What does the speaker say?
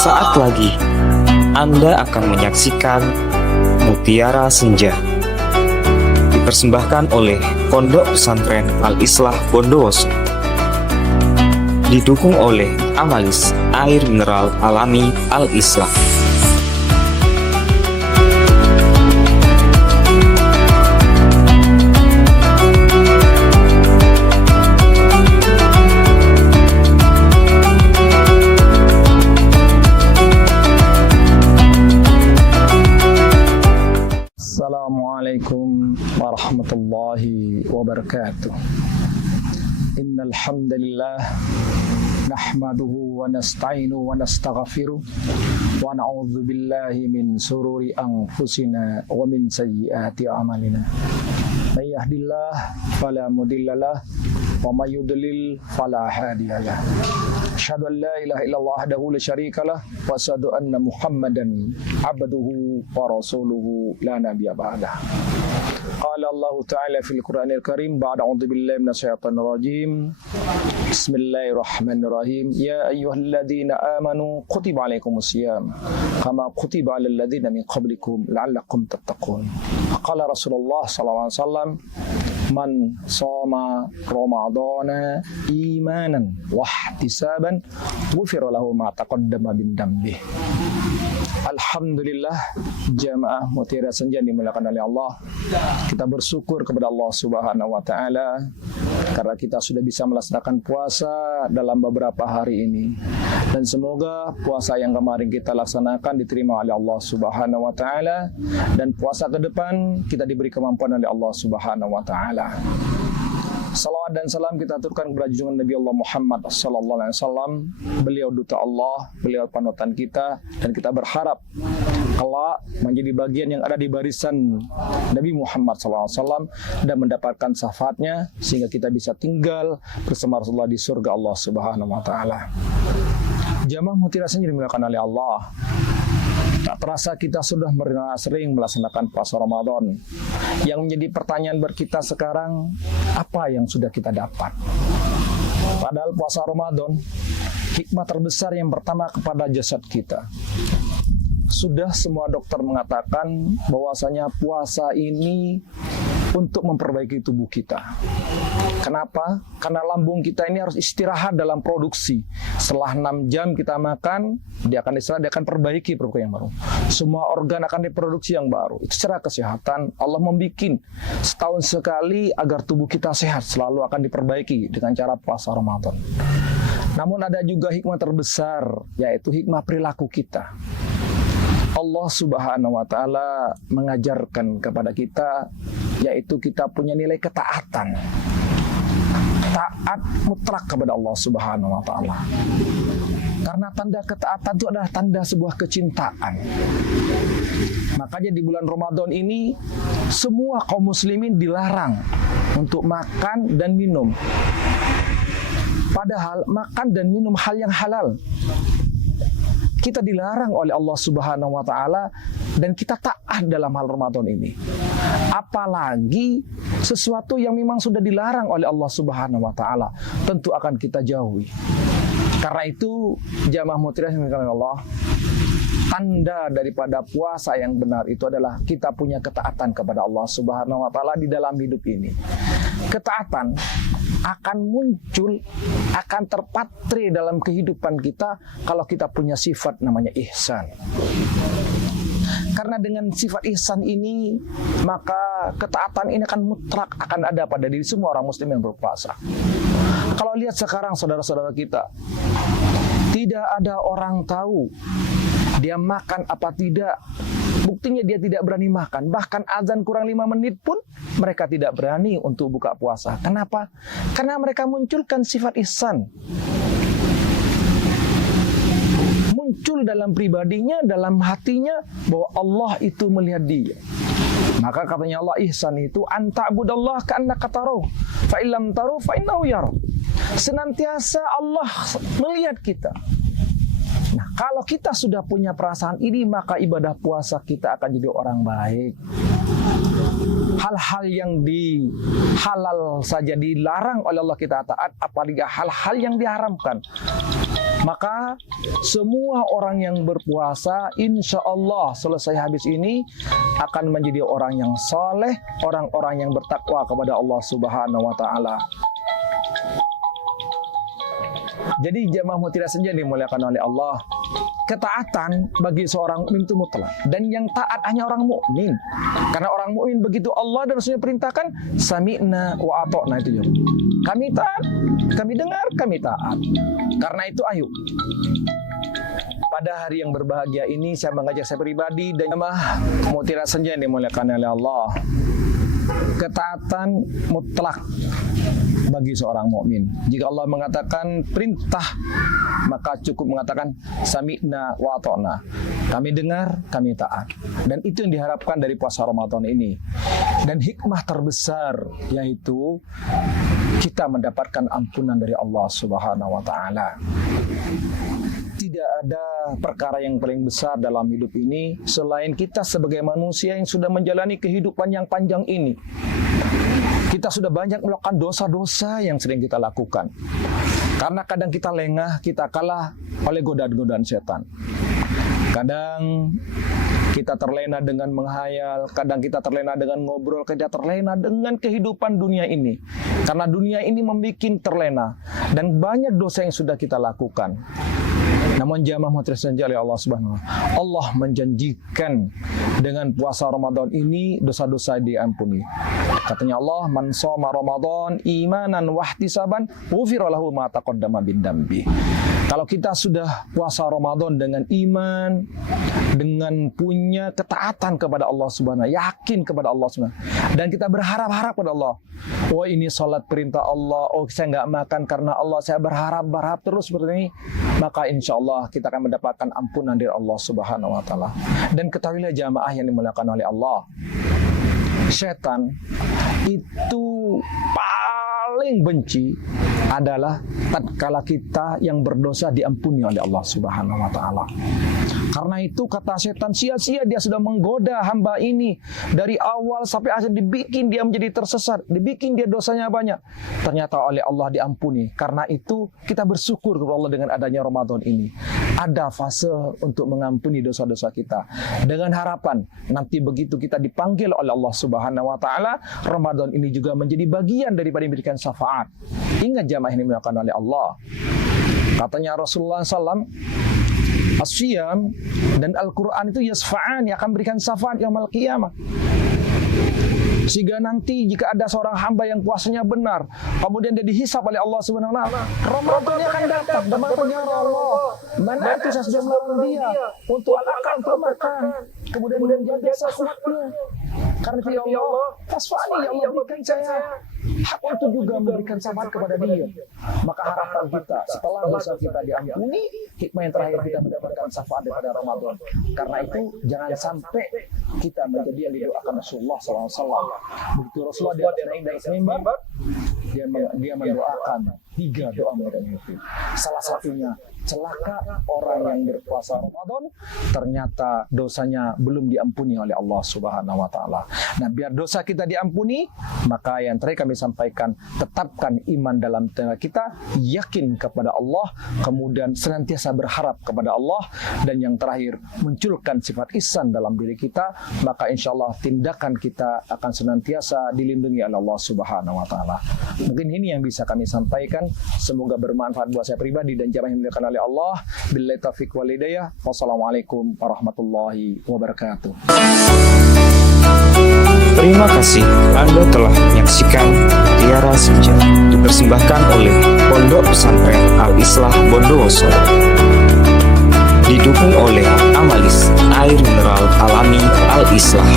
Sesaat lagi Anda akan menyaksikan Mutiara Senja, dipersembahkan oleh Pondok Pesantren Al-Islah Bondowoso, didukung oleh Amalis Air Mineral Alami Al-Islah. Assalamualaikum warahmatullahi wabarakatuh. Innal hamdalillah nahmaduhu wa nasta'inuhu wa nastaghfiruh wa na'udzu billahi min sururi anfusina wa min sayyiati a'malina. May yahdihillahu fala mudhillalah wa may yudlil fala hadiyalah. Asyhadu an la ilaha illallah wahdahu la syarikalah wa asyhadu anna Muhammadan abduhu wa rasuluhu la nabiyya ba'dah. Qala Allah Ta'ala fil Qur'anil Karim ba'da a'udzu billahi minasyaitonir rajim. Bismillahirrahmanirrahim. Ya ayyuhalladzina amanu kutiba alaikumusiyam kama kutiba alal ladzina min qablikum la'allakum tattaqun. Qala Rasulullah sallallahu alaihi wasallam, man shoma ramadhana imanan wa ihtisaban ghufira lahu ma taqaddama min dhanbihi. Alhamdulillah, jamaah Mutiara Senja dimuliakan oleh Allah. Kita bersyukur kepada Allah Subhanahu wa taala karena kita sudah bisa melaksanakan puasa dalam beberapa hari ini. Dan semoga puasa yang kemarin kita laksanakan diterima oleh Allah Subhanahu wa taala, dan puasa ke depan kita diberi kemampuan oleh Allah Subhanahu wa taala. Salawat dan salam kita aturkan kepada junjungan Nabi Allah Muhammad sallallahu alaihi wasallam. Beliau duta Allah, beliau panutan kita, dan kita berharap kelak menjadi bagian yang ada di barisan Nabi Muhammad sallallahu alaihi wasallam dan mendapatkan syafaatnya sehingga kita bisa tinggal bersama Rasulullah di surga Allah Subhanahu wa taala. Jamaah Mutiara Senja dimuliakan oleh Allah. Tak terasa kita sudah sering melaksanakan puasa Ramadan. Yang menjadi pertanyaan bagi kita sekarang, apa yang sudah kita dapat? Padahal puasa Ramadan, hikmah terbesar yang pertama kepada jasad kita. Sudah semua dokter mengatakan bahwasanya puasa ini untuk memperbaiki tubuh kita. Kenapa? Karena lambung kita ini harus istirahat dalam produksi. Setelah 6 jam kita makan, dia akan istirahat, dia akan perbaiki produk yang baru. Semua organ akan diproduksi yang baru. Itu secara kesehatan Allah membikin setahun sekali agar tubuh kita sehat, selalu akan diperbaiki dengan cara puasa Ramadan. Namun ada juga hikmah terbesar, yaitu hikmah perilaku kita. Allah Subhanahu wa taala mengajarkan kepada kita, yaitu kita punya nilai ketaatan. Taat mutlak kepada Allah Subhanahu wa taala. Karena tanda ketaatan itu adalah tanda sebuah kecintaan. Makanya di bulan Ramadan ini semua kaum muslimin dilarang untuk makan dan minum. Padahal makan dan minum hal yang halal. Kita dilarang oleh Allah Subhanahu wa taala dan kita taat dalam hal Ramadan ini. Apalagi sesuatu yang memang sudah dilarang oleh Allah Subhanahu wa taala, tentu akan kita jauhi. Karena itu jamaah Mutiara yang dimuliakan Allah, tanda daripada puasa yang benar itu adalah kita punya ketaatan kepada Allah Subhanahu wa taala di dalam hidup ini. Ketaatan akan muncul, akan terpatri dalam kehidupan kita kalau kita punya sifat namanya ihsan. Karena dengan sifat ihsan ini, maka ketaatan ini akan mutlak akan ada pada diri semua orang muslim yang berpuasa. Kalau lihat sekarang saudara-saudara kita, tidak ada orang tahu dia makan apa tidak. Buktinya dia tidak berani makan. Bahkan azan kurang 5 menit pun mereka tidak berani untuk buka puasa. Kenapa? Karena mereka munculkan sifat ihsan. Muncul dalam pribadinya, dalam hatinya, bahwa Allah itu melihat dia. Maka katanya Allah, ihsan itu anta'budallah ka'annaka tarahu fa illam tarahu fa innahu yara. Senantiasa Allah melihat kita. Nah, kalau kita sudah punya perasaan ini, maka ibadah puasa kita akan jadi orang baik. Hal-hal yang halal saja dilarang oleh Allah kita taat, apalagi hal-hal yang diharamkan. Maka semua orang yang berpuasa insya Allah selesai habis ini akan menjadi orang yang soleh, orang-orang yang bertakwa kepada Allah Subhanahu wa Ta'ala. Jadi jamaah mutiara senja dimuliakan oleh Allah, ketaatan bagi seorang mukmin itu mutlak, dan yang taat hanya orang mukmin. Karena orang mukmin begitu Allah dan Rasulnya perintahkan, sami'na wa ata'na, itu ya. Kami taat, kami dengar, kami taat. Karena itu ayo, pada hari yang berbahagia ini saya mengajak saya pribadi dan jamaah mutiara senja yang dimuliakan oleh Allah, ketaatan mutlak bagi seorang mukmin. Jika Allah mengatakan perintah, maka cukup mengatakan sami'na wa ata'na. Kami dengar, kami taat. Dan itu yang diharapkan dari puasa Ramadan ini. Dan hikmah terbesar yaitu kita mendapatkan ampunan dari Allah Subhanahu wa Ta'ala. Tidak ada perkara yang paling besar dalam hidup ini selain kita sebagai manusia yang sudah menjalani kehidupan yang panjang ini. Kita sudah banyak melakukan dosa-dosa yang sering kita lakukan. Karena kadang kita lengah, kita kalah oleh godaan-godaan setan. Kadang kita terlena dengan menghayal, kadang kita terlena dengan ngobrol, kita terlena dengan kehidupan dunia ini. Karena dunia ini membuat terlena. Dan banyak dosa yang sudah kita lakukan. Namun jamaah mutiara senja oleh Allah Subhanahu wa Ta'ala, Allah menjanjikan dengan puasa Ramadan ini dosa-dosa diampuni. Katanya Allah, man shoma Ramadan imanan wahtisaban ghufira lahu ma taqaddama min dambi. Kalau kita sudah puasa Ramadan dengan iman, dengan punya ketaatan kepada Allah Subhanahu, yakin kepada Allah Subhanahu, dan kita berharap-harap kepada Allah. Oh, ini salat perintah Allah. Oh, saya nggak makan karena Allah. Saya berharap terus seperti ini. Maka insya Allah kita akan mendapatkan ampunan dari Allah Subhanahu wa Ta'ala. Dan ketahuilah jamaah yang dimuliakan oleh Allah, setan itu paling benci adalah tatkala kita yang berdosa diampuni oleh Allah Subhanahu wa Ta'ala. Karena itu kata setan, sia-sia dia sudah menggoda hamba ini dari awal sampai akhir, dibikin dia menjadi tersesat, dibikin dia dosanya banyak. Ternyata oleh Allah diampuni. Karena itu kita bersyukur kepada Allah dengan adanya Ramadan ini. Ada fase untuk mengampuni dosa-dosa kita. Dengan harapan nanti begitu kita dipanggil oleh Allah Subhanahu wa Ta'ala, Ramadan ini juga menjadi bagian daripada memberikan syafaat. Ingat jamaah ini dimuliakan oleh Allah. Katanya Rasulullah SAW, As-Siyam dan Al-Quran itu yasfa'an, yang akan berikan syafaat yaumul qiyamah. Sehingga nanti jika ada seorang hamba yang puasanya benar, kemudian dia dihisab oleh Allah Subhanahu wa Ta'ala, Ramadannya akan datang dan makanya Allah, mana itu saya sudah melawan dia untuk akan makan, kemudian menjaga sahurnya. Karena itu ya Allah, fasfa'ani ya Allah, berikan saya hak untuk juga memberikan syafaat kepada dia. Maka harapan kita setelah dosa kita diampuni, hikmah yang terakhir kita mendapatkan syafaat daripada Ramadan. Karena itu jangan sampai kita menjadi yang didoakan Rasulullah SAW. Begitu Rasulullah dia naik dari mimbar, dia mendoakan 3 doa mereka itu. Salah satunya, celaka orang yang berpuasa Ramadan ternyata dosanya belum diampuni oleh Allah Subhanahu wa Ta'ala. Nah, biar dosa kita diampuni, maka yang terakhir kami sampaikan, tetapkan iman dalam tenaga kita, yakin kepada Allah, kemudian senantiasa berharap kepada Allah, dan yang terakhir munculkan sifat ihsan dalam diri kita, maka insya Allah tindakan kita akan senantiasa dilindungi oleh Allah Subhanahu wa Ta'ala. Mungkin ini yang bisa kami sampaikan. Semoga bermanfaat buat saya pribadi dan jamaah yang dimuliakan oleh Allah. Billahi taufiq wal hidayah. Wassalamualaikum warahmatullahi wabarakatuh. Terima kasih Anda telah menyaksikan Mutiara Senja, dipersembahkan oleh Pondok Pesantren Al-Islah Bondowoso, didukung oleh Amalis, air mineral alami Al-Islah.